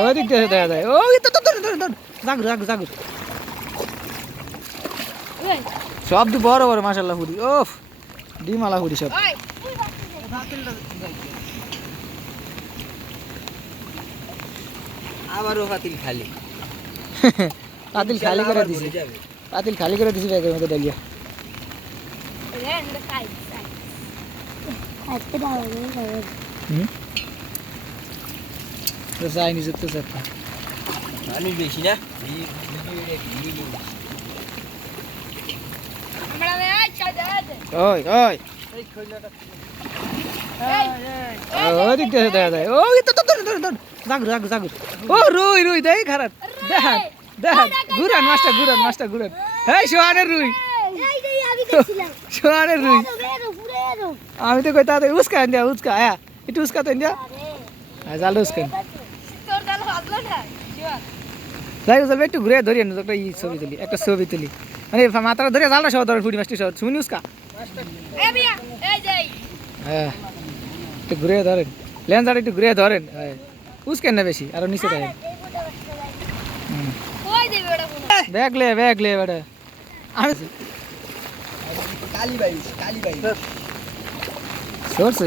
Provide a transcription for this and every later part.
ওদিক দিয়ে দেখা যায় ওই তো জাগুর জাগুর জাগুর সব দি বড় বড় মাশাল্লাহ হুড়ি ওফ ডিমালা হুড়ি সব আবারও হাতিল খালি পাতিল খালি করে দিছি পাতিল খালি করে দিছি ব্যাগের মধ্যে ডালিয়া রে এটা খাই খাই আজকে দাও। চাইনিজের তো চাপা আমি বেশি না। দেখা যায়। ও জাগুর জাগুর জাগুর ও রুই রুই দেখ খারাপ। দেখান দেখান ঘুরান মাছটা ঘুরান মাছটা ঘুরান। হ্যাঁ সোহানের রুই। সোহানের রুই। আমি তো কই তাদের উস্কা দিয়া উস্কা হ্যাঁ একটু উস্কা তো দিয়া আরে জাল উস্কা। তোর দাল হাতলো না যাই হোক একটু ঘুরে ধরি একটা ই ছবি তুলি একটা ছবি তুলি। মানে মাথাটা ধরে জালটা সহ ধরে ফুটি মাছটি সহ। শুনি উস্কা? হ্যাঁ একটু ঘুরে ধরেন। লেন্সার একটু ঘুরে ধরেন। হ্যাঁ উস্কেন না বেশি আরও নিচে দেবে ব্যাগ লে ব্যাগ লে বেটা। আমি কালী বাইশ কালী বাইশ। সরছে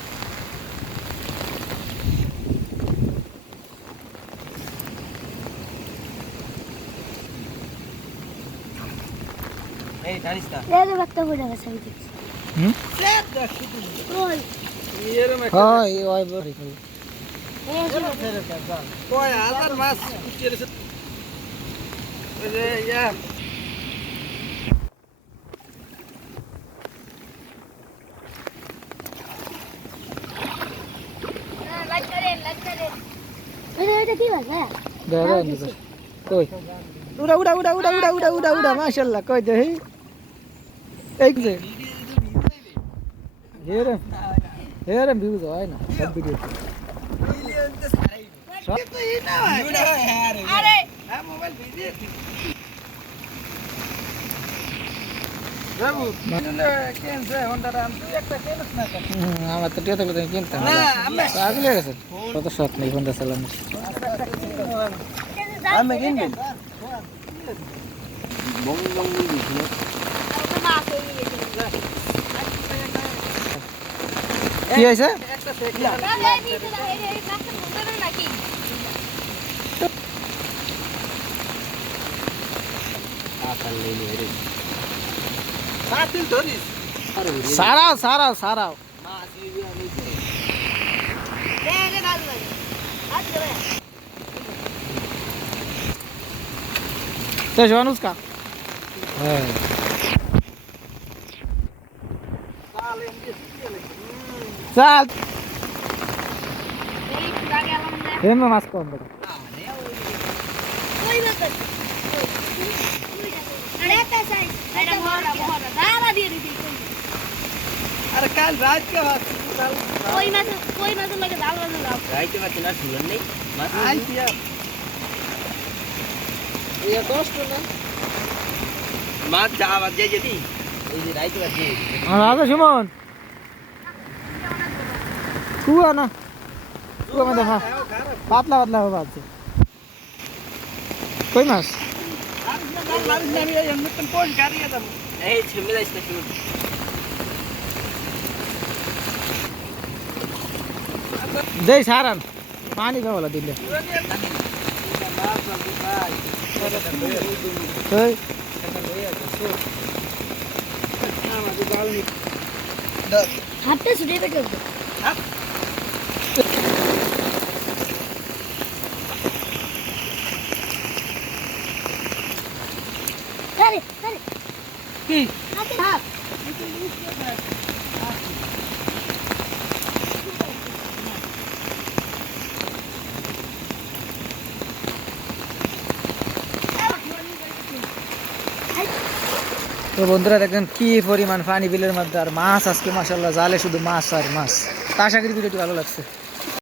এই জানিস না এই যে। একটা বড় গাছ মাছ কিচেরেছে ওই যে ইয়া। উড়া উড়া উড়া উড়া উড়া উড়া উড়া মাশাল্লাহ কই দেখি? এই যে হেরে হেরে ভিউজ হয় না সব ভিডিও আরে আমার তো টিয়া থাকলে তুমি কিনতাম পাগল গেছে কত শখ নেই ফোনটা চালানো আমি কিনবো E aí. É. Que é isso? Sarau, sarau, sarau. Tá jogando os carros? É. চাল। এমন মাছ কম বড় আরে কাল রাত কে মাছ কই মাছ কই মাছ লাগে ডাল মাছ লাও রাইতে মাছ না শুনলেন নেই? মাছ আইছিয়া ये दोस्त ना मार जा आवाज जाइए थी আসো সুমন। কুয়া না। কুয়া মধ্যে হ্যাঁ পাতলা পাতলা হবে আছে কই মাছ? দেই সারান পানি খাওয়ালা দিলে। ভাই হাতটা ছুটে বেটে কি হাতে হাত তো বন্ধুরা দেখেন কি পরিমাণ পানি বিলের মধ্যে আর মাছ আজকে মাসাল্লাহ জালে শুধু মাছ আর মাছ। তা আশা করি ভিডিওটি ভালো লাগছে।